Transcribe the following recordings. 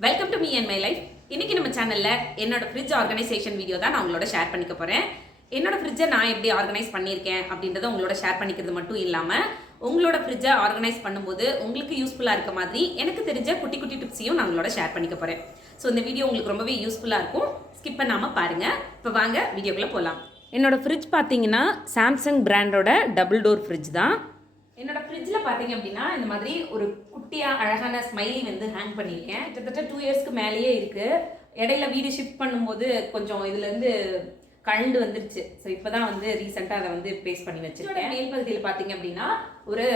Welcome to me and my life. இன்னைக்கு நம்ம சேனல்ல என்னோட ஃப்ரிட்ஜ் ஆர்கனைசேஷன் வீடியோ தான் நான் உங்களோட ஷேர் பண்ணிக்க போறேன். என்னோட ஃப்ரிட்ஜை நான் எப்படி ஆர்கனைஸ் பண்ணியிருக்கேன் அப்படின்றத உங்களோட ஷேர் பண்ணிக்கிறது மட்டும் இல்லாமல் உங்களோட ஃப்ரிட்ஜை ஆர்கனைஸ் பண்ணும்போது உங்களுக்கு யூஸ்ஃபுல்லாக இருக்க மாதிரி எனக்கு தெரிஞ்ச குட்டி குட்டி டிப்ஸையும் நான் உங்களோட ஷேர் பண்ணிக்க போகிறேன். ஸோ இந்த வீடியோ உங்களுக்கு ரொம்பவே யூஸ்ஃபுல்லாக இருக்கும். ஸ்கிப் பண்ணாமல் பாருங்கள். இப்போ வாங்க வீடியோக்குள்ளே போகலாம். என்னோட ஃப்ரிட்ஜ் பார்த்தீங்கன்னா சாம்சங் பிராண்டோட டபுள் டோர் ஃப்ரிட்ஜ் தான். என்னோட ஃப்ரிட்ஜில் பார்த்தீங்க அப்படின்னா இந்த மாதிரி ஒரு குட்டியாக அழகான ஸ்மைலி வந்து ஹேங் பண்ணியிருக்கேன். கிட்டத்தட்ட 2 இயர்ஸ்க்கு மேலேயே இருக்குது. இடையில வீடு ஷிஃப்ட் பண்ணும்போது கொஞ்சம் இதுலேருந்து கழண்டு வந்துருச்சு. ஸோ இப்போ தான் வந்து ரீசெண்டாக அதை வந்து பேஸ்ட் பண்ணி வச்சுருக்கேன். மேல் பகுதியில் பார்த்தீங்க அப்படின்னா ஒரு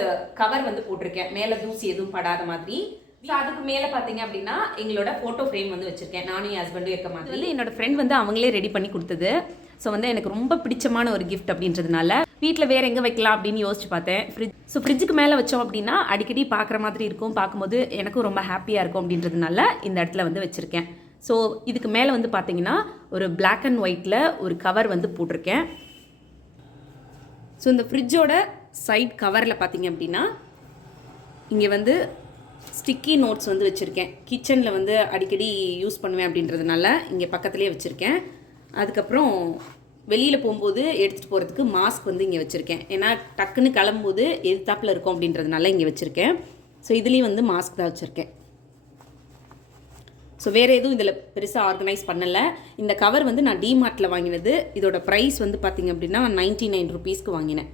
கவர் வந்து போட்டிருக்கேன், மேலே தூசி எதுவும் படாத மாதிரி. ஸோ அதுக்கு மேலே பார்த்தீங்க அப்படின்னா எங்களோட ஃபோட்டோ ஃப்ரேம் வந்து வச்சுருக்கேன், நானும் என் ஹஸ்பண்டும் இருக்க மாதிரி. என்னோட ஃப்ரெண்ட் வந்து அவங்களே ரெடி பண்ணி கொடுத்தது. ஸோ வந்து எனக்கு ரொம்ப பிடிச்சமான ஒரு கிஃப்ட் அப்படின்றதுனால வீட்டில் வேறு எங்கே வைக்கலாம் அப்படின்னு யோசிச்சு பார்த்தேன். ஃப்ரிட்ஜுக்கு மேலே வச்சோம் அப்படின்னா அடிக்கடி பார்க்குற மாதிரி இருக்கும், பார்க்கும்போது எனக்கும் ரொம்ப ஹாப்பியாக இருக்கும் அப்படின்றதுனால இந்த இடத்துல வந்து வச்சுருக்கேன். ஸோ இதுக்கு மேலே வந்து பார்த்தீங்கன்னா ஒரு பிளாக் அண்ட் ஒயிட்டில் ஒரு கவர் வந்து போட்டிருக்கேன். ஸோ இந்த ஃப்ரிட்ஜோட சைட் கவரில் பார்த்தீங்க அப்படின்னா இங்கே வந்து ஸ்டிக்கி நோட்ஸ் வந்து வச்சுருக்கேன். கிச்சனில் வந்து அடிக்கடி யூஸ் பண்ணுவேன் அப்படின்றதுனால இங்கே பக்கத்துலேயே வச்சுருக்கேன். அதுக்கப்புறம் வெளியில் போகும்போது எடுத்துகிட்டு போகிறதுக்கு மாஸ்க் வந்து இங்கே வச்சுருக்கேன். ஏன்னா டக்குன்னு கிளம்பும்போது எதிர்த்தாப்பில் இருக்கும் அப்படின்றதுனால இங்கே வச்சுருக்கேன். ஸோ இதுலேயும் வந்து மாஸ்க் தான் வச்சுருக்கேன். ஸோ வேறு எதுவும் இதில் பெருசாக ஆர்கனைஸ் பண்ணலை. இந்த கவர் வந்து நான் டிமார்ட்டில் வாங்கினது. இதோட ப்ரைஸ் வந்து பார்த்திங்க அப்படின்னா 99 ருபீஸ்க்கு வாங்கினேன்.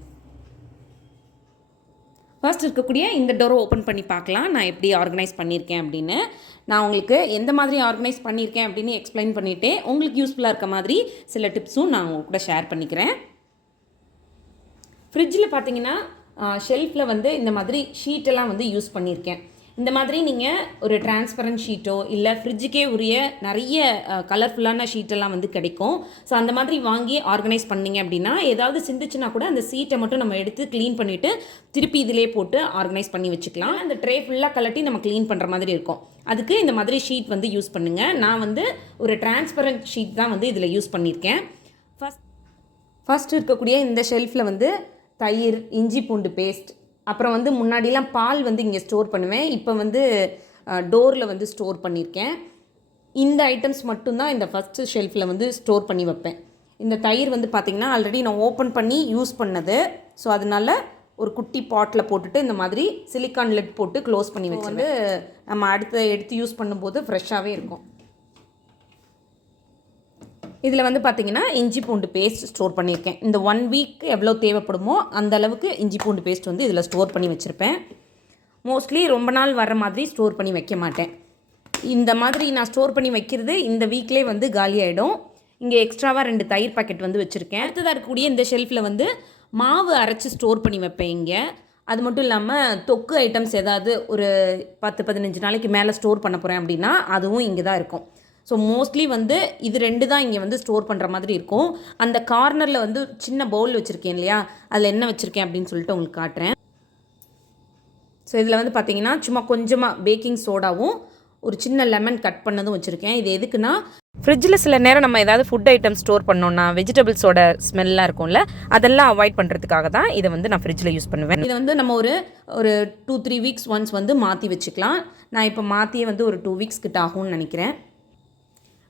ஃபர்ஸ்ட் இருக்கக்கூடிய இந்த டோரை ஓப்பன் பண்ணி பார்க்கலாம் நான் எப்படி ஆர்கனைஸ் பண்ணியிருக்கேன் அப்படின்னு. நான் உங்களுக்கு எந்த மாதிரி ஆர்கனைஸ் பண்ணியிருக்கேன் அப்படின்னு எக்ஸ்பிளைன் பண்ணிவிட்டேன். உங்களுக்கு யூஸ்ஃபுல்லாக இருக்க மாதிரி சில டிப்ஸும் நான் உங்க கூட ஷேர் பண்ணிக்கிறேன். ஃப்ரிட்ஜில் பார்த்தீங்கன்னா ஷெல்ஃபில் வந்து இந்த மாதிரி ஷீட்டெல்லாம் வந்து யூஸ் பண்ணியிருக்கேன். இந்த மாதிரி நீங்கள் ஒரு டிரான்ஸ்பரண்ட் ஷீட்டோ இல்லை ஃப்ரிட்ஜுக்கே உரிய நிறைய கலர்ஃபுல்லான ஷீட்டெல்லாம் வந்து கிடைக்கும். ஸோ அந்த மாதிரி வாங்கி ஆர்கனைஸ் பண்ணிங்க அப்படின்னா ஏதாவது சிந்துச்சுன்னா கூட அந்த சீட்டை மட்டும் நம்ம எடுத்து க்ளீன் பண்ணிவிட்டு திருப்பி இதிலே போட்டு ஆர்கனைஸ் பண்ணி வச்சுக்கலாம். அந்த ட்ரே ஃபுல்லாக கலட்டி நம்ம க்ளீன் பண்ணுற மாதிரி இருக்கும். அதுக்கு இந்த மாதிரி ஷீட் வந்து யூஸ் பண்ணுங்கள். நான் வந்து ஒரு டிரான்ஸ்பரண்ட் ஷீட் தான் வந்து இதில் யூஸ் பண்ணியிருக்கேன். ஃபஸ்ட் இருக்கக்கூடிய இந்த ஷெல்ஃபில் வந்து தயிர், இஞ்சி பூண்டு பேஸ்ட், அப்புறம் வந்து முன்னாடிலாம் பால் வந்து இங்கே ஸ்டோர் பண்ணுவேன். இப்போ வந்து டோரில் வந்து ஸ்டோர் பண்ணியிருக்கேன். இந்த ஐட்டம்ஸ் மட்டும்தான் இந்த ஃபஸ்ட்டு ஷெல்ஃபில் வந்து ஸ்டோர் பண்ணி வைப்பேன். இந்த தயிர் வந்து பார்த்திங்கன்னா ஆல்ரெடி நான் ஓப்பன் பண்ணி யூஸ் பண்ணது. ஸோ அதனால் ஒரு குட்டி பாட்டில் போட்டுட்டு இந்த மாதிரி சிலிக்கான் லெட் போட்டு க்ளோஸ் பண்ணி வச்சு வந்து நம்ம எடுத்து யூஸ் பண்ணும்போது ஃப்ரெஷ்ஷாகவே இருக்கும். இதில் வந்து பார்த்திங்கன்னா இஞ்சி பூண்டு பேஸ்ட் ஸ்டோர் பண்ணியிருக்கேன். இந்த 1 வீக் எவ்வளோ தேவைப்படுமோ அந்த அளவுக்கு இஞ்சி பூண்டு பேஸ்ட் வந்து இதில் ஸ்டோர் பண்ணி வச்சுருப்பேன். மோஸ்ட்லி ரொம்ப நாள் வர மாதிரி ஸ்டோர் பண்ணி வைக்க மாட்டேன். இந்த மாதிரி நான் ஸ்டோர் பண்ணி வைக்கிறது இந்த வீக்லேயே வந்து காலி ஆகிடும். இங்கே எக்ஸ்ட்ராவாக 2 தயிர் பாக்கெட் வந்து வச்சுருக்கேன். அடுத்ததாக இருக்கக்கூடிய இந்த ஷெல்ஃபில் வந்து மாவு அரைச்சி ஸ்டோர் பண்ணி வைப்பேன் இங்கே. அது மட்டும் இல்லாமல் தொக்கு ஐட்டம்ஸ் ஏதாவது ஒரு 10-15 நாளைக்கு மேலே ஸ்டோர் பண்ண போகிறேன் அப்படின்னா அதுவும் இங்கே தான் இருக்கும். ஸோ மோஸ்ட்லி வந்து இது 2 தான் இங்கே வந்து ஸ்டோர் பண்ணுற மாதிரி இருக்கும். அந்த கார்னரில் வந்து சின்ன பவுல் வச்சுருக்கேன் இல்லையா, அதில் என்ன வச்சுருக்கேன் அப்படின்னு சொல்லிட்டு உங்களுக்கு காட்டுறேன். ஸோ இதில் வந்து பார்த்திங்கன்னா சும்மா கொஞ்சமாக பேக்கிங் சோடாவும் ஒரு சின்ன லெமன் கட் பண்ணதும் வச்சுருக்கேன். இது எதுக்குன்னா ஃப்ரிட்ஜில் சில நேரம் நம்ம ஏதாவது ஃபுட் ஐட்டம் ஸ்டோர் பண்ணோன்னா வெஜிடபிள்ஸோட ஸ்மெல்லாம் இருக்கும்ல, அதெல்லாம் அவாய்ட் பண்ணுறதுக்காக தான் இதை வந்து நான் ஃப்ரிட்ஜில் யூஸ் பண்ணுவேன். இதை வந்து நம்ம ஒரு 2-3 வீக்ஸ் ஒன்ஸ் வந்து மாற்றி வச்சுக்கலாம். நான் இப்போ மாற்றியே வந்து ஒரு 2 வீக்ஸ் கிட்ட ஆகும்னு நினைக்கிறேன்.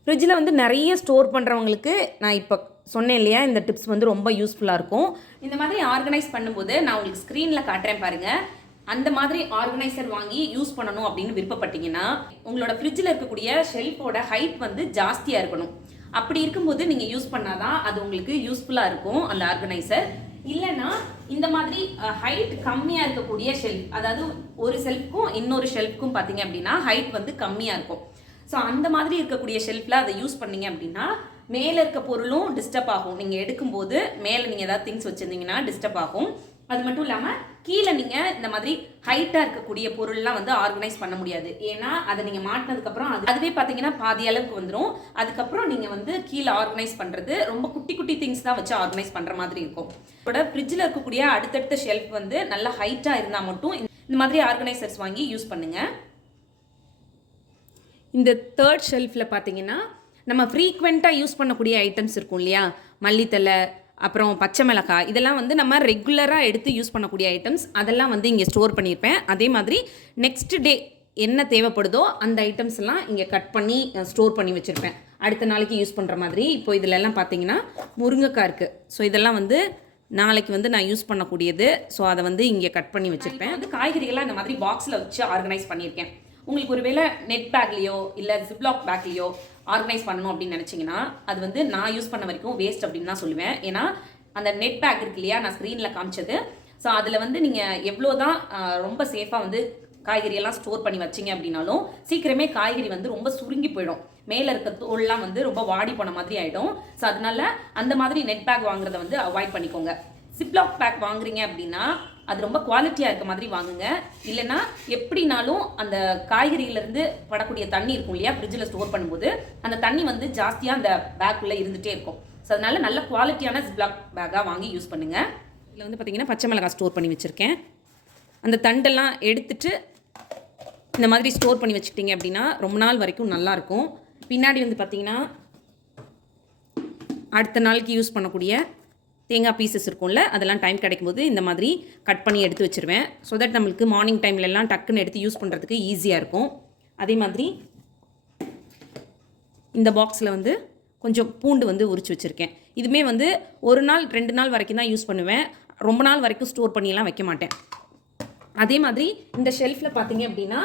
ஃப்ரிட்ஜில் வந்து நிறைய ஸ்டோர் பண்ணுறவங்களுக்கு நான் இப்போ சொன்னேன் இல்லையா, இந்த டிப்ஸ் வந்து ரொம்ப யூஸ்ஃபுல்லாக இருக்கும். இந்த மாதிரி ஆர்கனைஸ் பண்ணும்போது நான் உங்களுக்கு ஸ்க்ரீனில் காட்டுறேன் பாருங்கள். அந்த மாதிரி ஆர்கனைசர் வாங்கி யூஸ் பண்ணணும் அப்படின்னு விருப்பப்பட்டீங்கன்னா உங்களோட ஃப்ரிட்ஜில் இருக்கக்கூடிய ஷெல்ஃபோட ஹைட் வந்து ஜாஸ்தியாக இருக்கணும். அப்படி இருக்கும்போது நீங்கள் யூஸ் பண்ணாதான் அது உங்களுக்கு யூஸ்ஃபுல்லாக இருக்கும் அந்த ஆர்கனைசர். இல்லைன்னா இந்த மாதிரி ஹைட் கம்மியாக இருக்கக்கூடிய ஷெல்ஃப், அதாவது ஒரு ஷெல்ஃப்க்கும் இன்னொரு ஷெல்ஃப்க்கும் பார்த்தீங்க அப்படின்னா ஹைட் வந்து கம்மியாக இருக்கும். ஸோ அந்த மாதிரி இருக்கக்கூடிய ஷெல்ஃபில் அதை யூஸ் பண்ணிங்க அப்படின்னா மேலே இருக்க பொருளும் டிஸ்டர்ப் ஆகும். நீங்கள் எடுக்கும்போது மேலே நீங்கள் ஏதாவது திங்ஸ் வச்சுருந்தீங்கன்னா டிஸ்டர்ப் ஆகும். அது மட்டும் இல்லாமல் கீழே நீங்கள் இந்த மாதிரி ஹைட்டாக இருக்கக்கூடிய பொருள்லாம் வந்து ஆர்கனைஸ் பண்ண முடியாது. ஏன்னா அதை நீங்கள் மாட்டினதுக்கப்புறம் அதுவே பார்த்தீங்கன்னா பாதி அளவுக்கு வந்துடும். அதுக்கப்புறம் நீங்கள் வந்து கீழே ஆர்கனைஸ் பண்ணுறது ரொம்ப குட்டி குட்டி திங்ஸ் தான் வச்சு ஆர்கனைஸ் பண்ணுற மாதிரி இருக்கும். இதோட ஃப்ரிட்ஜில் இருக்கக்கூடிய அடுத்தடுத்த ஷெல்ஃப் வந்து நல்லா ஹைட்டாக இருந்தால் மட்டும் இந்த மாதிரி ஆர்கனைசர்ஸ் வாங்கி யூஸ் பண்ணுங்கள். இந்த 3rd ஷெல்ஃபில் பார்த்தீங்கன்னா நம்ம ஃப்ரீக்வெண்ட்டாக யூஸ் பண்ணக்கூடிய ஐட்டம்ஸ் இருக்கும் இல்லையா, மல்லித்தலை, அப்புறம் பச்சை மிளகாய், இதெல்லாம் வந்து நம்ம ரெகுலராக எடுத்து யூஸ் பண்ணக்கூடிய ஐட்டம்ஸ். அதெல்லாம் வந்து இங்கே ஸ்டோர் பண்ணியிருப்பேன். அதே மாதிரி நெக்ஸ்ட் டே என்ன தேவைப்படுதோ அந்த ஐட்டம்ஸ் எல்லாம் இங்கே கட் பண்ணி ஸ்டோர் பண்ணி வச்சுருப்பேன், அடுத்த நாளைக்கு யூஸ் பண்ணுற மாதிரி. இப்போ இதிலெல்லாம் பார்த்தீங்கன்னா முருங்கைக்காய் இருக்குது. ஸோ இதெல்லாம் வந்து நாளைக்கு வந்து நான் யூஸ் பண்ணக்கூடியது. ஸோ அதை வந்து இங்கே கட் பண்ணி வச்சுருப்பேன். வந்து காய்கறிகள்லாம் இந்த மாதிரி பாக்ஸில் வச்சு ஆர்கனைஸ் பண்ணியிருக்கேன். உங்களுக்கு ஒரு வேளை நெட் பேக்லேயோ இல்லை ஜிப்லாக் பேக்லேயோ ஆர்கனைஸ் பண்ணணும் அப்படின்னு நினச்சிங்கன்னா அது வந்து நான் யூஸ் பண்ண வரைக்கும் வேஸ்ட் அப்படின்னு தான் சொல்லுவேன். ஏன்னா அந்த நெட் பேக் இருக்கு இல்லையா, நான் ஸ்க்ரீனில் காமிச்சது. ஸோ அதில் வந்து நீங்கள் எவ்வளோ தான் ரொம்ப சேஃபாக வந்து காய்கறியெல்லாம் ஸ்டோர் பண்ணி வச்சிங்க அப்படின்னாலும் சீக்கிரமே காய்கறி வந்து ரொம்ப சுருங்கி போயிடும். மேலே இருக்க தோல்லாம் வந்து ரொம்ப வாடி போன மாதிரி ஆகிடும். ஸோ அதனால அந்த மாதிரி நெட் பேக் வாங்குறத வந்து அவாய்ட் பண்ணிக்கோங்க. ஜிப்லாக் பேக் வாங்குறீங்க அப்படின்னா அது ரொம்ப குவாலிட்டியாக இருக்க மாதிரி வாங்குங்க. இல்லைன்னா எப்படினாலும் அந்த காய்கறியிலேருந்து படக்கூடிய தண்ணி இருக்கும் இல்லையா, ஃப்ரிட்ஜில் ஸ்டோர் பண்ணும்போது அந்த தண்ணி வந்து ஜாஸ்தியாக அந்த பேக்குள்ளே இருந்துகிட்டே இருக்கும். ஸோ அதனால நல்ல குவாலிட்டியான ஜிப்லாக் பேக்காக வாங்கி யூஸ் பண்ணுங்கள். இதில் வந்து பார்த்திங்கன்னா பச்சை மிளகாய் ஸ்டோர் பண்ணி வச்சுருக்கேன். அந்த தண்டெல்லாம் எடுத்துட்டு இந்த மாதிரி ஸ்டோர் பண்ணி வச்சுக்கிட்டிங்க அப்படின்னா ரொம்ப நாள் வரைக்கும் நல்லாயிருக்கும். பின்னாடி வந்து பார்த்திங்கன்னா அடுத்த நாளைக்கு யூஸ் பண்ணக்கூடிய தேங்காய் பீசஸ் இருக்கும்ல, அதெல்லாம் டைம் கிடைக்கும்போது இந்த மாதிரி கட் பண்ணி எடுத்து வச்சுருவேன். ஸோ தட் நம்மளுக்கு மார்னிங் டைம்லலாம் டக்குன்னு எடுத்து யூஸ் பண்ணுறதுக்கு ஈஸியாக இருக்கும். அதே மாதிரி இந்த பாக்ஸில் வந்து கொஞ்சம் பூண்டு வந்து உரிச்சு வச்சுருக்கேன். இதுவுமே வந்து 1 நாள் 2 நாள் வரைக்கும் தான் யூஸ் பண்ணுவேன். ரொம்ப நாள் வரைக்கும் ஸ்டோர் பண்ணியெல்லாம் வைக்க மாட்டேன். அதே மாதிரி இந்த ஷெல்ஃபில் பார்த்தீங்க அப்படின்னா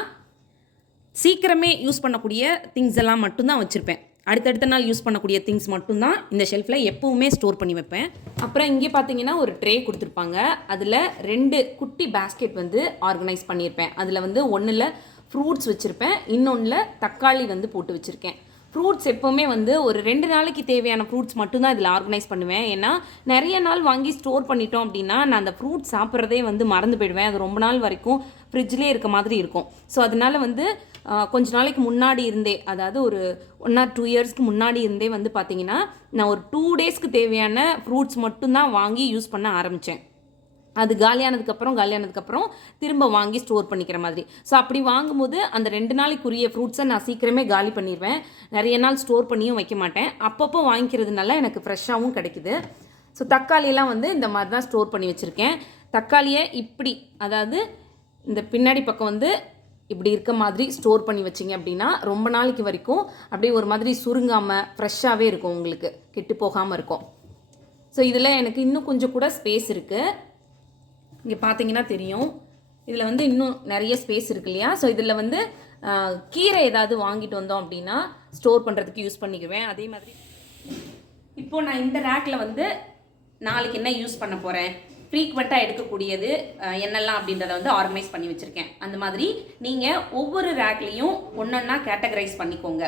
சீக்கிரமே யூஸ் பண்ணக்கூடிய திங்ஸ் எல்லாம் மட்டும்தான் வச்சுருப்பேன். அடுத்தடுத்த நாள் யூஸ் பண்ணக்கூடிய திங்ஸ் மட்டும்தான் இந்த ஷெல்ஃபில் எப்போவுமே ஸ்டோர் பண்ணி வைப்பேன். அப்புறம் இங்கே பார்த்தீங்கன்னா ஒரு ட்ரே கொடுத்துருப்பாங்க. அதில் 2 குட்டி பேஸ்கெட் வந்து ஆர்கனைஸ் பண்ணியிருப்பேன். அதில் வந்து ஒன்றில் ஃப்ரூட்ஸ் வச்சுருப்பேன், இன்னொன்றில் தக்காளி வந்து போட்டு வச்சுருக்கேன். ஃப்ரூட்ஸ் எப்போவுமே வந்து ஒரு 2 நாளைக்கு தேவையான ஃப்ரூட்ஸ் மட்டும்தான் இதில் ஆர்கனைஸ் பண்ணுவேன். ஏன்னா நிறைய நாள் வாங்கி ஸ்டோர் பண்ணிட்டோம் அப்படின்னா நான் அந்த ஃப்ரூட்ஸ் சாப்பிட்றதே வந்து மறந்து போயிடுவேன். அது ரொம்ப நாள் வரைக்கும் ஃப்ரிட்ஜ்லேயே இருக்க மாதிரி இருக்கும். ஸோ அதனால வந்து கொஞ்ச நாளைக்கு முன்னாடி இருந்தே, அதாவது ஒரு 1 or 2 இயர்ஸ்க்கு முன்னாடி இருந்தே வந்து பார்த்திங்கன்னா நான் ஒரு 2 டேஸ்க்கு தேவையான ஃப்ரூட்ஸ் மட்டும்தான் வாங்கி யூஸ் பண்ண ஆரம்பித்தேன். அது காலியானதுக்கப்புறம் திரும்ப வாங்கி ஸ்டோர் பண்ணிக்கிற மாதிரி. ஸோ அப்படி வாங்கும்போது அந்த 2 நாளைக்குரிய ஃப்ரூட்ஸை நான் சீக்கிரமே காலி பண்ணிடுவேன். நிறைய நாள் ஸ்டோர் பண்ணியும் வைக்க மாட்டேன். அப்பப்போ வாங்கிக்கிறதுனால எனக்கு ஃப்ரெஷ்ஷாகவும் கிடைக்குது. ஸோ தக்காளியெல்லாம் வந்து இந்த மாதிரி தான் ஸ்டோர் பண்ணி வச்சுருக்கேன். தக்காளியை இப்படி, அதாவது இந்த பின்னாடி பக்கம் வந்து இப்படி இருக்க மாதிரி ஸ்டோர் பண்ணி வச்சிங்க அப்படின்னா ரொம்ப நாளைக்கு வரைக்கும் அப்படியே ஒரு மாதிரி சுருங்காமல் ஃப்ரெஷ்ஷாகவே இருக்கும், உங்களுக்கு கெட்டு போகாமல் இருக்கும். ஸோ இதில் எனக்கு இன்னும் கொஞ்சம் கூட ஸ்பேஸ் இருக்குது. இங்கே பார்த்தீங்கன்னா தெரியும், இதில் வந்து இன்னும் நிறைய ஸ்பேஸ் இருக்கு இல்லையா. ஸோ இதில் வந்து கீரை ஏதாவது வாங்கிட்டு வந்தோம் அப்படின்னா ஸ்டோர் பண்ணுறதுக்கு யூஸ் பண்ணிக்குவேன். அதே மாதிரி இப்போது நான் இந்த ரேக்கில் வந்து நாளைக்கு என்ன யூஸ் பண்ண போகிறேன், ஃப்ரீக்வெண்ட்டாக எடுக்கக்கூடியது என்னெல்லாம் அப்படின்றத வந்து ஆர்கனைஸ் பண்ணி வச்சுருக்கேன். அந்த மாதிரி நீங்கள் ஒவ்வொரு ரேக்லேயும் ஒன்றொன்னா கேட்டகரைஸ் பண்ணிக்கோங்க.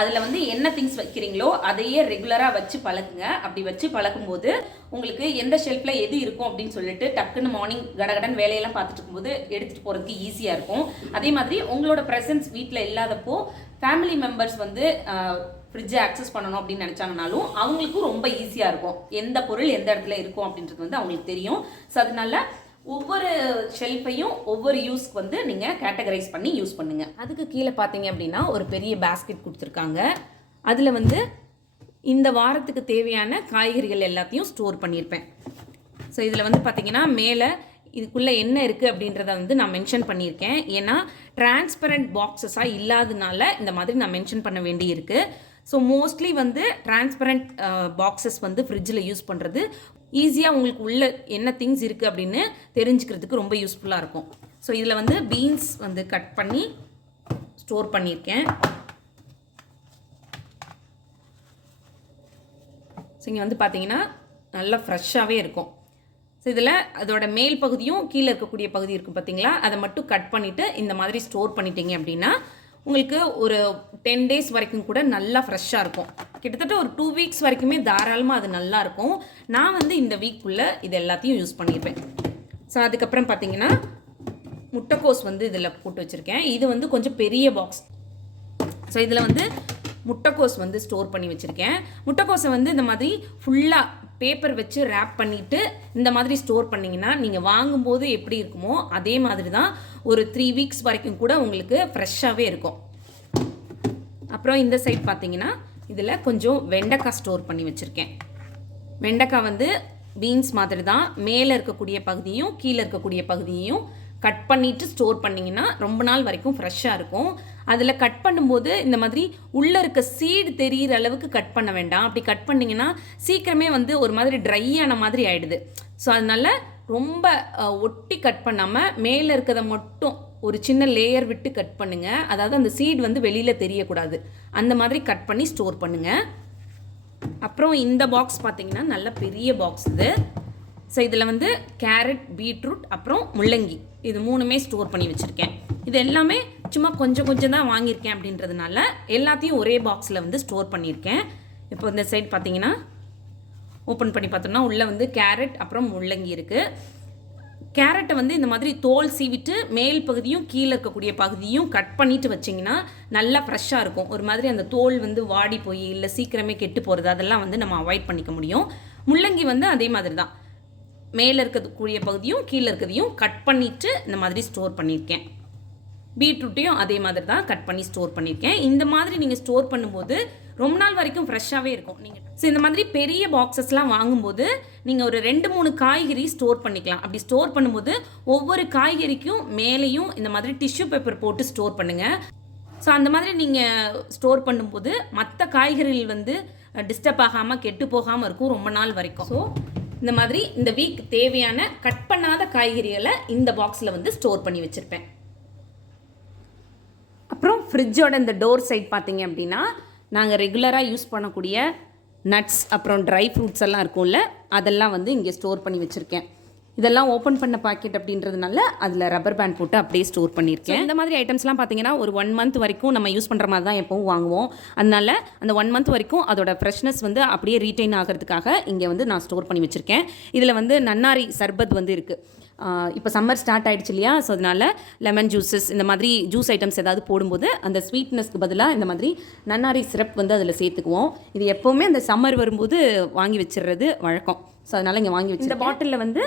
அதில் வந்து என்ன திங்ஸ் வைக்கிறீங்களோ அதையே ரெகுலராக வச்சு பழக்குங்க. அப்படி வச்சு பழக்கும்போது உங்களுக்கு எந்த ஷெல்ஃபில் எது இருக்கும் அப்படின்னு சொல்லிட்டு டக்குன்னு மார்னிங் கடகடன் வேலையெல்லாம் பார்த்துட்டு இருக்கும்போது எடுத்துகிட்டு போகிறதுக்கு ஈஸியாக இருக்கும். அதே மாதிரி உங்களோட ப்ரெசன்ஸ் வீட்டில் இல்லாதப்போ ஃபேமிலி மெம்பர்ஸ் வந்து ஃப்ரிட்ஜை ஆக்சஸ் பண்ணணும் அப்படின்னு நினச்சாங்கனாலும் அவங்களுக்கும் ரொம்ப ஈஸியாக இருக்கும். எந்த பொருள் எந்த இடத்துல இருக்கும் அப்படின்றது வந்து அவங்களுக்கு தெரியும். ஸோ அதனால ஒவ்வொரு ஷெல்ஃபையும் ஒவ்வொரு யூஸ்க்கு வந்து நீங்கள் கேட்டகரைஸ் பண்ணி யூஸ் பண்ணுங்கள். அதுக்கு கீழே பார்த்தீங்க அப்படின்னா ஒரு பெரிய பேஸ்கெட் கொடுத்துருக்காங்க. அதில் வந்து இந்த வாரத்துக்கு தேவையான காய்கறிகள் எல்லாத்தையும் ஸ்டோர் பண்ணியிருப்பேன். ஸோ இதில் வந்து பார்த்திங்கன்னா மேலே இதுக்குள்ளே என்ன இருக்குது அப்படின்றத வந்து நான் மென்ஷன் பண்ணியிருக்கேன். ஏன்னா டிரான்ஸ்பரண்ட் பாக்ஸஸாக இல்லாதனால இந்த மாதிரி நான் மென்ஷன் பண்ண வேண்டி இருக்குது. ஸோ மோஸ்ட்லி வந்து டிரான்ஸ்பரண்ட் பாக்ஸஸ் வந்து ஃப்ரிட்ஜில் யூஸ் பண்ணுறது ஈஸியாக உங்களுக்கு உள்ள என்ன திங்ஸ் இருக்குது அப்படின்னு தெரிஞ்சுக்கிறதுக்கு ரொம்ப யூஸ்ஃபுல்லாக இருக்கும். ஸோ இதில் வந்து பீன்ஸ் வந்து கட் பண்ணி ஸ்டோர் பண்ணியிருக்கேன். ஸோ இங்கே வந்து பார்த்தீங்கன்னா நல்லா ஃப்ரெஷ்ஷாகவே இருக்கும். ஸோ இதில் அதோட மேல் பகுதியும் கீழே இருக்கக்கூடிய பகுதி இருக்கும் பார்த்தீங்களா, அதை மட்டும் கட் பண்ணிவிட்டு இந்த மாதிரி ஸ்டோர் பண்ணிட்டீங்க அப்படின்னா உங்களுக்கு ஒரு 10 days வரைக்கும் கூட நல்லா ஃப்ரெஷ்ஷாக இருக்கும். கிட்டத்தட்ட ஒரு 2 weeks வரைக்குமே தாராளமாக அது நல்லாயிருக்கும். நான் வந்து இந்த வீக்குள்ளே இது எல்லாத்தையும் யூஸ் பண்ணியிருப்பேன். ஸோ அதுக்கப்புறம் பார்த்தீங்கன்னா முட்டைக்கோஸ் வந்து இதில் போட்டு வச்சுருக்கேன். இது வந்து கொஞ்சம் பெரிய பாக்ஸ். ஸோ இதில் வந்து முட்டைக்கோஸ் வந்து ஸ்டோர் பண்ணி வச்சுருக்கேன். முட்டைக்கோஸை வந்து இந்த மாதிரி ஃபுல்லாக பேப்பர் வச்சு ரேப் பண்ணிவிட்டு இந்த மாதிரி ஸ்டோர் பண்ணிங்கன்னா நீங்கள் வாங்கும்போது எப்படி இருக்குமோ அதே மாதிரி தான் ஒரு 3 weeks வரைக்கும் கூட உங்களுக்கு ஃப்ரெஷ்ஷாகவே இருக்கும். அப்புறம் இந்த சைட் பார்த்தீங்கன்னா இதில் கொஞ்சம் வெண்டைக்காய் ஸ்டோர் பண்ணி வச்சுருக்கேன். வெண்டைக்காய் வந்து பீன்ஸ் மாதிரி தான் மேலே இருக்கக்கூடிய பகுதியும் கீழே இருக்கக்கூடிய பகுதியையும் கட் பண்ணிவிட்டு ஸ்டோர் பண்ணிங்கன்னா ரொம்ப நாள் வரைக்கும் ஃப்ரெஷ்ஷாக இருக்கும். அதில் கட் பண்ணும்போது இந்த மாதிரி உள்ளே இருக்க சீடு தெரிகிற அளவுக்கு கட் பண்ண வேண்டாம். அப்படி கட் பண்ணிங்கன்னா சீக்கிரமே வந்து ஒரு மாதிரி ட்ரை ஆன மாதிரி ஆகிடுது. ஸோ அதனால் ரொம்ப ஒட்டி கட் பண்ணாமல் மேலே இருக்கிறத மட்டும் ஒரு சின்ன லேயர் விட்டு கட் பண்ணுங்கள். அதாவது அந்த சீடு வந்து வெளியில் தெரியக்கூடாது. அந்த மாதிரி கட் பண்ணி ஸ்டோர் பண்ணுங்கள். அப்புறம் இந்த பாக்ஸ் பார்த்திங்கன்னா நல்ல பெரிய பாக்ஸ் இது. ஸோ இதில் வந்து கேரட், பீட்ரூட், அப்புறம் முள்ளங்கி இது 3மே ஸ்டோர் பண்ணி வச்சுருக்கேன். இது எல்லாமே சும்மா கொஞ்சம் கொஞ்சம் தான் வாங்கியிருக்கேன் அப்படின்றதுனால எல்லாத்தையும் ஒரே பாக்ஸில் வந்து ஸ்டோர் பண்ணியிருக்கேன். இப்போ இந்த சைட் பார்த்திங்கன்னா ஓப்பன் பண்ணி பார்த்தோம்னா உள்ளே வந்து கேரட் அப்புறம் முள்ளங்கி இருக்குது. கேரட்டை வந்து இந்த மாதிரி தோல் சீவிட்டு மேல் பகுதியும் கீழே இருக்கக்கூடிய பகுதியும் கட் பண்ணிவிட்டு வச்சிங்கன்னா நல்லா ஃப்ரெஷ்ஷாக இருக்கும். ஒரு மாதிரி அந்த தோல் வந்து வாடி போய் இல்லை சீக்கிரமே கெட்டு போகிறது அதெல்லாம் வந்து நம்ம அவாய்ட் பண்ணிக்க முடியும். முள்ளங்கி வந்து அதே மாதிரி தான், மேலே இருக்கக்கூடிய பகுதியும் கீழே இருக்கிறதையும் கட் பண்ணிவிட்டு இந்த மாதிரி ஸ்டோர் பண்ணியிருக்கேன். பீட்ரூட்டையும் அதே மாதிரி தான் கட் பண்ணி ஸ்டோர் பண்ணியிருக்கேன். இந்த மாதிரி நீங்கள் ஸ்டோர் பண்ணும்போது ரொம்ப நாள் வரைக்கும் ஃப்ரெஷ்ஷாகவே இருக்கும். நீங்கள் ஸோ இந்த மாதிரி பெரிய பாக்ஸஸ்லாம் வாங்கும்போது நீங்கள் ஒரு 2-3 காய்கறி ஸ்டோர் பண்ணிக்கலாம். அப்படி ஸ்டோர் பண்ணும்போது ஒவ்வொரு காய்கறிக்கும் மேலேயும் இந்த மாதிரி டிஷ்யூ பேப்பர் போட்டு ஸ்டோர் பண்ணுங்கள். ஸோ அந்த மாதிரி நீங்கள் ஸ்டோர் பண்ணும்போது மற்ற காய்கறிகள் வந்து டிஸ்டர்ப் ஆகாமல் கெட்டு போகாமல் இருக்கும் ரொம்ப நாள் வரைக்கும். ஸோ இந்த மாதிரி இந்த வீக் தேவையான கட் பண்ணாத காய்கறிகளை இந்த பாக்ஸில் வந்து ஸ்டோர் பண்ணி வச்சுருப்பேன். அப்புறம் ஃப்ரிட்ஜோட இந்த டோர் சைட் பார்த்தீங்க அப்படின்னா நாங்கள் ரெகுலராக யூஸ் பண்ணக்கூடிய நட்ஸ் அப்புறம் ட்ரை ஃப்ரூட்ஸ் எல்லாம் இருக்கும்ல அதெல்லாம் வந்து இங்கே ஸ்டோர் பண்ணி வச்சுருக்கேன். இதெல்லாம் ஓப்பன் பண்ண பாக்கெட் அப்படின்றதுனால அதில் ரப்பர் பேண்ட் போட்டு அப்படியே ஸ்டோர் பண்ணியிருக்கேன். இந்த மாதிரி ஐட்டம்ஸ்லாம் பார்த்தீங்கன்னா ஒரு 1 மந்த் வரைக்கும் நம்ம யூஸ் பண்ணுற மாதிரி தான் எப்பவும் வாங்குவோம். அதனால அந்த 1 மந்த் வரைக்கும் அதோட ஃப்ரெஷ்னஸ் வந்து அப்படியே ரீட்டைன் ஆகிறதுக்காக இங்கே வந்து நான் ஸ்டோர் பண்ணி வச்சுருக்கேன். இதில் வந்து நன்னாரி சர்பத் வந்து இருக்குது. இப்போ சம்மர் ஸ்டார்ட் ஆகிடுச்சு இல்லையா, ஸோ அதனால் லெமன் ஜூஸஸ் இந்த மாதிரி ஜூஸ் ஐட்டம்ஸ் ஏதாவது போடும்போது அந்த ஸ்வீட்னஸ்க்கு பதிலாக இந்த மாதிரி நன்னாரி சிரப் வந்து அதில் சேர்த்துக்குவோம். இது எப்போவுமே அந்த சம்மர் வரும்போது வாங்கி வச்சிடுறது வழக்கம். ஸோ அதனால் இங்கே வாங்கி வச்சு இந்த பாட்டிலில் வந்து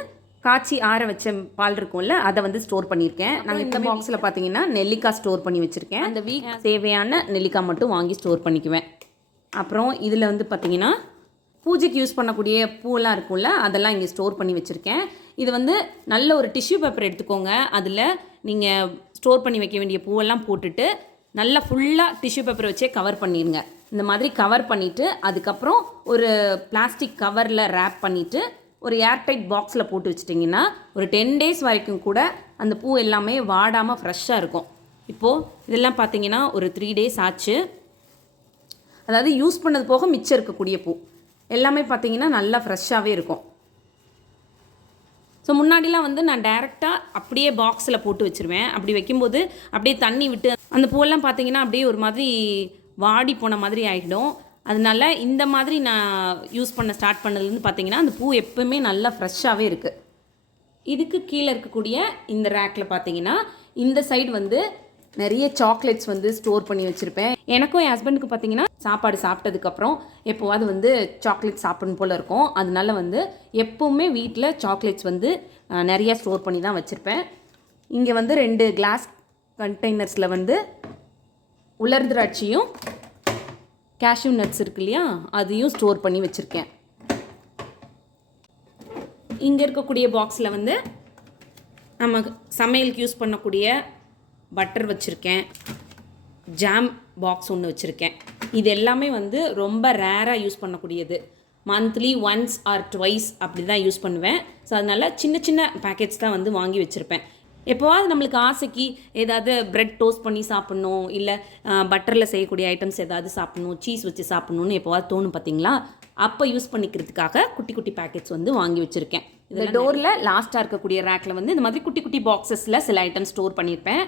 காய்ச்சி ஆற வச்ச பால் இருக்கும்ல அதை வந்து ஸ்டோர் பண்ணியிருக்கேன். நாங்கள் இந்த பாக்ஸில் பார்த்தீங்கன்னா நெல்லிக்காய் ஸ்டோர் பண்ணி வச்சுருக்கேன். அந்த வீக் தேவையான நெல்லிக்காய் மட்டும் வாங்கி ஸ்டோர் பண்ணிக்குவேன். அப்புறம் இதில் வந்து பார்த்திங்கன்னா பூஜைக்கு யூஸ் பண்ணக்கூடிய பூவெல்லாம் இருக்கும்ல அதெல்லாம் இங்கே ஸ்டோர் பண்ணி வச்சுருக்கேன். இது வந்து நல்ல ஒரு டிஷ்யூ பேப்பர் எடுத்துக்கோங்க. அதில் நீங்கள் ஸ்டோர் பண்ணி வைக்க வேண்டிய பூவெல்லாம் போட்டுட்டு நல்லா ஃபுல்லாக டிஷ்யூ பேப்பர் வச்சே கவர் பண்ணிடுங்க. இந்த மாதிரி கவர் பண்ணிவிட்டு அதுக்கப்புறம் ஒரு பிளாஸ்டிக் கவரில் ரேப் பண்ணிவிட்டு ஒரு ஏர்டைட் பாக்ஸில் போட்டு வச்சிட்டிங்கன்னா ஒரு 10 days வரைக்கும் கூட அந்த பூ எல்லாமே வாடாமல் ஃப்ரெஷ்ஷாக இருக்கும். இப்போது இதெல்லாம் பார்த்தீங்கன்னா ஒரு 3 days ஆச்சு. அதாவது யூஸ் பண்ணது போக மிச்சம் இருக்கக்கூடிய பூ எல்லாமே பார்த்தீங்கன்னா நல்லா ஃப்ரெஷ்ஷாகவே இருக்கும். ஸோ முன்னாடிலாம் வந்து நான் டைரெக்டாக அப்படியே பாக்ஸில் போட்டு வச்சுருவேன். அப்படி வைக்கும்போது அப்படியே தண்ணி விட்டு அந்த பூவெல்லாம் பார்த்தீங்கன்னா அப்படியே ஒரு மாதிரி வாடி போன மாதிரி ஆகிடும். அதனால இந்த மாதிரி நான் யூஸ் பண்ண ஸ்டார்ட் பண்ணதுலேருந்து பார்த்தீங்கன்னா அந்த பூ எப்போவுமே நல்லா ஃப்ரெஷ்ஷாகவே இருக்குது. இதுக்கு கீழே இருக்கக்கூடிய இந்த ரேக்கில் பார்த்தீங்கன்னா இந்த சைடு வந்து நிறைய சாக்லேட்ஸ் வந்து ஸ்டோர் பண்ணி வச்சுருப்பேன். எனக்கும் என் ஹஸ்பண்டுக்கு பார்த்தீங்கன்னா சாப்பாடு சாப்பிட்டதுக்கப்புறம் எப்போவாது வந்து சாக்லேட் சாப்பிடணும் போல் இருக்கும். அதனால வந்து எப்போவுமே வீட்டில் சாக்லேட்ஸ் வந்து நிறையா ஸ்டோர் பண்ணி தான் வச்சுருப்பேன். இங்கே வந்து 2 கிளாஸ் கண்டெய்னர்ஸில் வந்து உலர் திராட்சையும் கேஷ்யூ நட்ஸ் இருக்கு இல்லையா அதையும் ஸ்டோர் பண்ணி வச்சுருக்கேன். இங்கே இருக்கக்கூடிய பாக்ஸில் வந்து நம்ம சமையலுக்கு யூஸ் பண்ணக்கூடிய பட்டர் வச்சுருக்கேன். ஜாம் பாக்ஸ் ஒன்று வச்சுருக்கேன். இது எல்லாமே வந்து ரொம்ப ரேராக யூஸ் பண்ணக்கூடியது. மந்த்லி ஒன்ஸ் ஆர் ட்வைஸ் அப்படி தான் யூஸ் பண்ணுவேன். ஸோ அதனால் சின்ன சின்ன பேக்கெட்ஸ் தான் வந்து வாங்கி வச்சுருப்பேன். எப்போவாது நம்மளுக்கு ஆசைக்கு ஏதாவது ப்ரெட் டோஸ்ட் பண்ணி சாப்பிட்ணும், இல்லை பட்டரில் செய்யக்கூடிய ஐட்டம்ஸ் ஏதாவது சாப்பிட்ணும், சீஸ் வச்சு சாப்பிட்ணுன்னு எப்போவாது தோணும் பார்த்தீங்களா, அப்போ யூஸ் பண்ணிக்கிறதுக்காக குட்டி குட்டி பேக்கெட்ஸ் வந்து வாங்கி வச்சுருக்கேன். இந்த டோரில் லாஸ்ட்டாக இருக்கக்கூடிய ரேக்கில் வந்து இந்த மாதிரி குட்டி குட்டி பாக்ஸஸில் சில ஐட்டம்ஸ் ஸ்டோர் பண்ணியிருப்பேன்.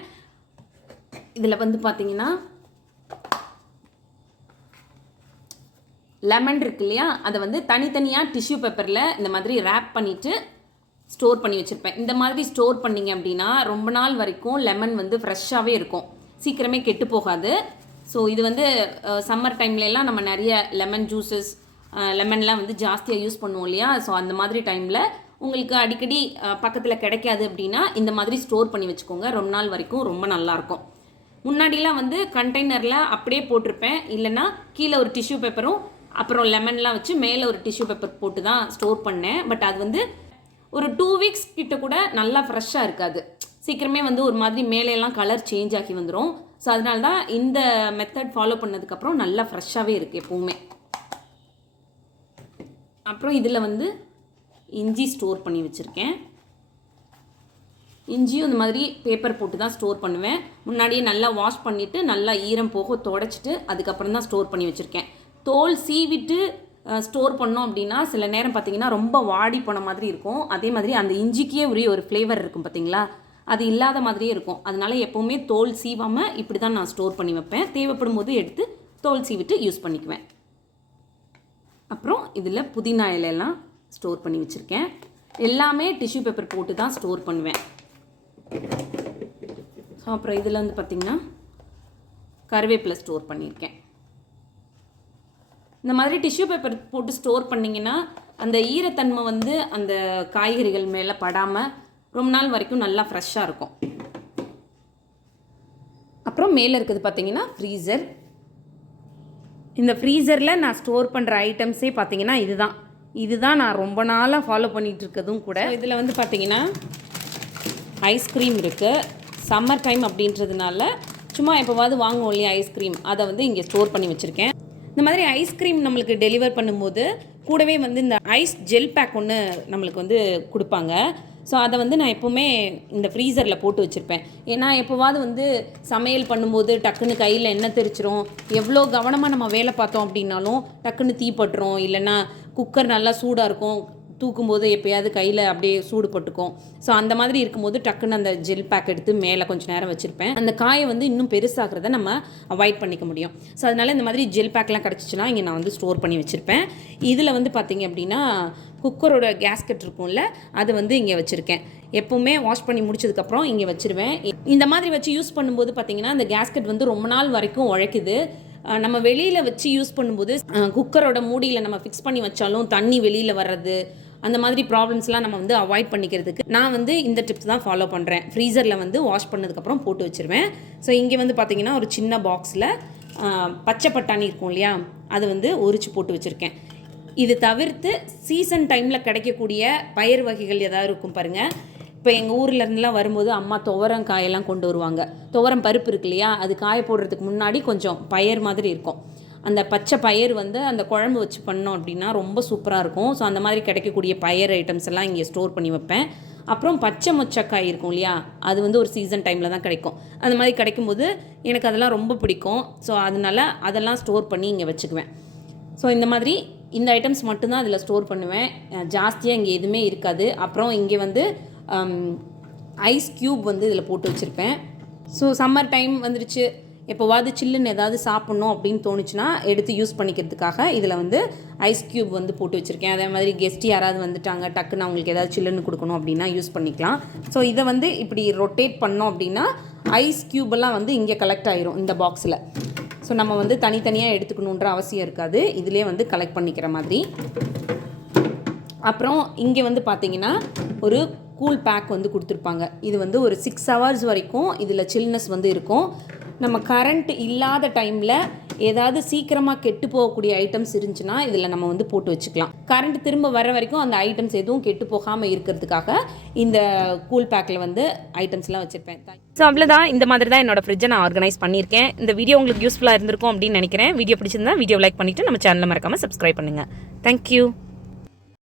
இதில் வந்து பார்த்தீங்கன்னா லெமன் இருக்கு இல்லையா அதை வந்து தனித்தனியாக டிஷ்யூ பேப்பரில் இந்த மாதிரி ரேப் பண்ணிவிட்டு ஸ்டோர் பண்ணி வச்சுருப்பேன். இந்த மாதிரி ஸ்டோர் பண்ணிங்க அப்படின்னா ரொம்ப நாள் வரைக்கும் லெமன் வந்து ஃப்ரெஷ்ஷாகவே இருக்கும், சீக்கிரமே கெட்டு போகாது. ஸோ இது வந்து சம்மர் டைம்லலாம் நம்ம நிறைய லெமன் ஜூஸஸ் லெமன்லாம் வந்து ஜாஸ்தியாக யூஸ் பண்ணுவோம் இல்லையா. ஸோ அந்த மாதிரி டைமில் உங்களுக்கு அடிக்கடி பக்கத்தில் கிடைக்காது அப்படின்னா இந்த மாதிரி ஸ்டோர் பண்ணி வச்சுக்கோங்க. ரொம்ப நாள் வரைக்கும் ரொம்ப நல்லாயிருக்கும். முன்னாடிலாம் வந்து கண்டெய்னரில் அப்படியே போட்டிருப்பேன், இல்லைன்னா கீழே ஒரு டிஷ்யூ பேப்பரும் அப்புறம் லெமன்லாம் வச்சு மேலே ஒரு டிஷ்யூ பேப்பர் போட்டு தான் ஸ்டோர் பண்ணேன். பட் அது வந்து ஒரு 2 weeks கிட்ட கூட நல்லா ஃப்ரெஷ்ஷாக இருக்காது. சீக்கிரமே வந்து ஒரு மாதிரி மேலேலாம் கலர் சேஞ்ச் ஆகி வந்துடும். ஸோ அதனால தான் இந்த மெத்தட் ஃபாலோ பண்ணதுக்கப்புறம் நல்லா ஃப்ரெஷ்ஷாகவே இருக்குது எப்போவுமே. அப்புறம் இதில் வந்து இஞ்சி ஸ்டோர் பண்ணி வச்சுருக்கேன். இஞ்சியும் இந்த மாதிரி பேப்பர் போட்டு தான் ஸ்டோர் பண்ணுவேன். முன்னாடியே நல்லா வாஷ் பண்ணிவிட்டு நல்லா ஈரம் போக துடைச்சிட்டு அதுக்கப்புறம் தான் ஸ்டோர் பண்ணி வச்சுருக்கேன். தோல் சீவிட்டு ஸ்டோர் பண்ணோம் அப்படின்னா சில நேரம் பார்த்திங்கன்னா ரொம்ப வாடி போன மாதிரி இருக்கும். அதே மாதிரி அந்த இஞ்சிக்கே உரிய ஒரு ஃப்ளேவர் இருக்கும் பார்த்திங்களா, அது இல்லாத மாதிரியே இருக்கும். அதனால எப்போவுமே தோல் சீவாமல் இப்படி தான் நான் ஸ்டோர் பண்ணி வைப்பேன். தேவைப்படும் போது எடுத்து தோல் சீவிட்டு யூஸ் பண்ணிக்குவேன். அப்புறம் இதில் புதினா இலையெல்லாம் ஸ்டோர் பண்ணி வச்சுருக்கேன். எல்லாமே டிஷ்யூ பேப்பர் போட்டு தான் ஸ்டோர் பண்ணுவேன். ஸோ அப்புறம் இதில் வந்து பார்த்திங்கன்னா கருவேப்பிலை ஸ்டோர் பண்ணியிருக்கேன். இந்த மாதிரி டிஷ்யூ பேப்பர் போட்டு ஸ்டோர் பண்ணிங்கன்னா அந்த ஈரத்தன்மை வந்து அந்த காய்கறிகள் மேலே படாமல் ரொம்ப நாள் வரைக்கும் நல்லா ஃப்ரெஷ்ஷாக இருக்கும். அப்புறம் மேலே இருக்குது பார்த்திங்கன்னா ஃப்ரீசர். இந்த ஃப்ரீசரில் நான் ஸ்டோர் பண்ணுற ஐட்டம்ஸே பார்த்திங்கன்னா இதுதான் நான் ரொம்ப நாளாக ஃபாலோ பண்ணிகிட்டு இருக்கிறதும் கூட. இதில் வந்து பார்த்திங்கன்னா ஐஸ்கிரீம் இருக்குது. சம்மர் டைம் அப்படின்றதுனால சும்மா எப்போவாது வாங்குவோம் இல்லையா ஐஸ்கிரீம், அதை வந்து இங்கே ஸ்டோர் பண்ணி வச்சுருக்கேன். இந்த மாதிரி ஐஸ்கிரீம் நம்மளுக்கு டெலிவர் பண்ணும்போது கூடவே வந்து இந்த ஐஸ் ஜெல் பேக் ஒன்று நம்மளுக்கு வந்து கொடுப்பாங்க. ஸோ அதை வந்து நான் எப்போவுமே இந்த ஃப்ரீசரில் போட்டு வச்சுருப்பேன். ஏன்னா எப்போவாது வந்து சமையல் பண்ணும்போது டக்குன்னு கையில் எண்ணெய் தெரிச்சிரும், எவ்வளோ கவனமாக நம்ம வேலை பார்த்தோம் அப்படின்னாலும் டக்குன்னு தீப்பட்டுரும், இல்லைன்னா குக்கர் நல்லா சூடாக இருக்கும், தூக்கும்போது எப்போயாவது கையில் அப்படியே சூடு போட்டுக்கும். ஸோ அந்த மாதிரி இருக்கும்போது டக்குன்னு அந்த ஜெல் பேக் எடுத்து மேலே கொஞ்சம் நேரம் வச்சுருப்பேன். அந்த காயை வந்து இன்னும் பெருசாகிறத நம்ம அவாய்ட் பண்ணிக்க முடியும். ஸோ அதனால் இந்த மாதிரி ஜெல் பேக்லாம் கிடச்சிச்சின்னா இங்கே நான் வந்து ஸ்டோர் பண்ணி வச்சுருப்பேன். இதில் வந்து பார்த்திங்க அப்படின்னா குக்கரோட கேஸ்கெட் இருக்கும்ல, அது வந்து இங்கே வச்சுருக்கேன். எப்போவுமே வாஷ் பண்ணி முடிச்சதுக்கப்புறம் இங்கே வச்சுருவேன். இந்த மாதிரி வச்சு யூஸ் பண்ணும்போது பார்த்திங்கன்னா அந்த கேஸ்கெட் வந்து ரொம்ப நாள் வரைக்கும் உழைக்குது. நம்ம வெளியில் வச்சு யூஸ் பண்ணும்போது குக்கரோட மூடியில் நம்ம ஃபிக்ஸ் பண்ணி வச்சாலும் தண்ணி வெளியில் வர்றது, அந்த மாதிரி ப்ராப்ளம்ஸ்லாம் நம்ம வந்து அவாய்ட் பண்ணிக்கிறதுக்கு நான் வந்து இந்த டிப்ஸ் தான் ஃபாலோ பண்ணுறேன். ஃப்ரீசரில் வந்து வாஷ் பண்ணதுக்கப்புறம் போட்டு வச்சுருவேன். ஸோ இங்கே வந்து பார்த்திங்கன்னா ஒரு சின்ன பாக்ஸில் பச்சை பட்டாணி இருக்கும் இல்லையா, அது வந்து உரிச்சு போட்டு வச்சுருக்கேன். இது தவிர்த்து சீசன் டைமில் கிடைக்கக்கூடிய பயிர் வகைகள் ஏதாவது இருக்கும் பாருங்கள். இப்போ எங்கள் ஊர்லேருந்துலாம் வரும்போது அம்மா துவரம் காயெல்லாம் கொண்டு வருவாங்க. துவரம் பருப்பு இருக்கு இல்லையா, அது காய போடுறதுக்கு முன்னாடி கொஞ்சம் பயிர் மாதிரி இருக்கும். அந்த பச்சை பயிர் வந்து அந்த குழம்பு வச்சு பண்ணோம் அப்படின்னா ரொம்ப சூப்பராக இருக்கும். ஸோ அந்த மாதிரி கிடைக்கக்கூடிய பயிர் ஐட்டம்ஸ் எல்லாம் இங்கே ஸ்டோர் பண்ணி வைப்பேன். அப்புறம் பச்சை மொச்சக்காய் இருக்கும் இல்லையா, அது வந்து ஒரு சீசன் டைமில் தான் கிடைக்கும். அந்த மாதிரி கிடைக்கும்போது எனக்கு அதெல்லாம் ரொம்ப பிடிக்கும். ஸோ அதனால் அதெல்லாம் ஸ்டோர் பண்ணி இங்கே வச்சுக்குவேன். ஸோ இந்த மாதிரி இந்த ஐட்டம்ஸ் மட்டும்தான் அதில் ஸ்டோர் பண்ணுவேன். ஜாஸ்தியாக இங்கே எதுவுமே இருக்காது. அப்புறம் இங்கே வந்து ஐஸ் க்யூப் வந்து இதில் போட்டு வச்சுருப்பேன். ஸோ சம்மர் டைம் வந்துருச்சு, எப்போவாது சில்லுன்னு ஏதாவது சாப்பிட்ணும் அப்படின்னு தோணுச்சுன்னா எடுத்து யூஸ் பண்ணிக்கிறதுக்காக இதில் வந்து ஐஸ் க்யூப் வந்து போட்டு வச்சுருக்கேன். அதே மாதிரி கெஸ்ட் யாராவது வந்துட்டாங்க, டக்குன்னு அவங்களுக்கு ஏதாவது சில்லுன்னு கொடுக்கணும் அப்படின்னா யூஸ் பண்ணிக்கலாம். ஸோ இதை வந்து இப்படி ரொட்டேட் பண்ணோம் அப்படின்னா ஐஸ் க்யூபெல்லாம் வந்து இங்கே கலெக்ட் ஆகிரும் இந்த பாக்ஸில். ஸோ நம்ம வந்து தனித்தனியாக எடுத்துக்கணுன்ற அவசியம் இருக்காது, இதிலே வந்து கலெக்ட் பண்ணிக்கிற மாதிரி. அப்புறம் இங்கே வந்து பார்த்திங்கன்னா ஒரு கூல் பேக் வந்து கொடுத்துருப்பாங்க. இது வந்து ஒரு 6 hours வரைக்கும் இதில் சில்னஸ் வந்து இருக்கும். நம்ம கரண்ட் இல்லாத டைமில் ஏதாவது சீக்கிரமாக கெட்டு போகக்கூடிய ஐட்டம்ஸ் இருந்துச்சுன்னா இதில் நம்ம வந்து போட்டு வச்சுக்கலாம். கரண்ட் திரும்ப வர வரைக்கும் அந்த ஐட்டம்ஸ் எதுவும் கெட்டு போகாமல் இருக்கிறதுக்காக இந்த கூல் பேக்கில் வந்து ஐட்டம்ஸ்லாம் வச்சுருப்பேன். ஸோ அவ்வளோதான், இந்த மாதிரி தான் என்னோடய ஃப்ரிட்ஜை நான் ஆர்கனைஸ் பண்ணியிருக்கேன். இந்த வீடியோ உங்களுக்கு யூஸ்ஃபுல்லாக இருந்திருக்கும் அப்படின்னு நினைக்கிறேன். வீடியோ பிடிச்சிருந்தா வீடியோ லைக் பண்ணிவிட்டு நம்ம சேனலை மறக்காமல் சப்ஸ்கிரைப் பண்ணுங்கள். தேங்க்யூ.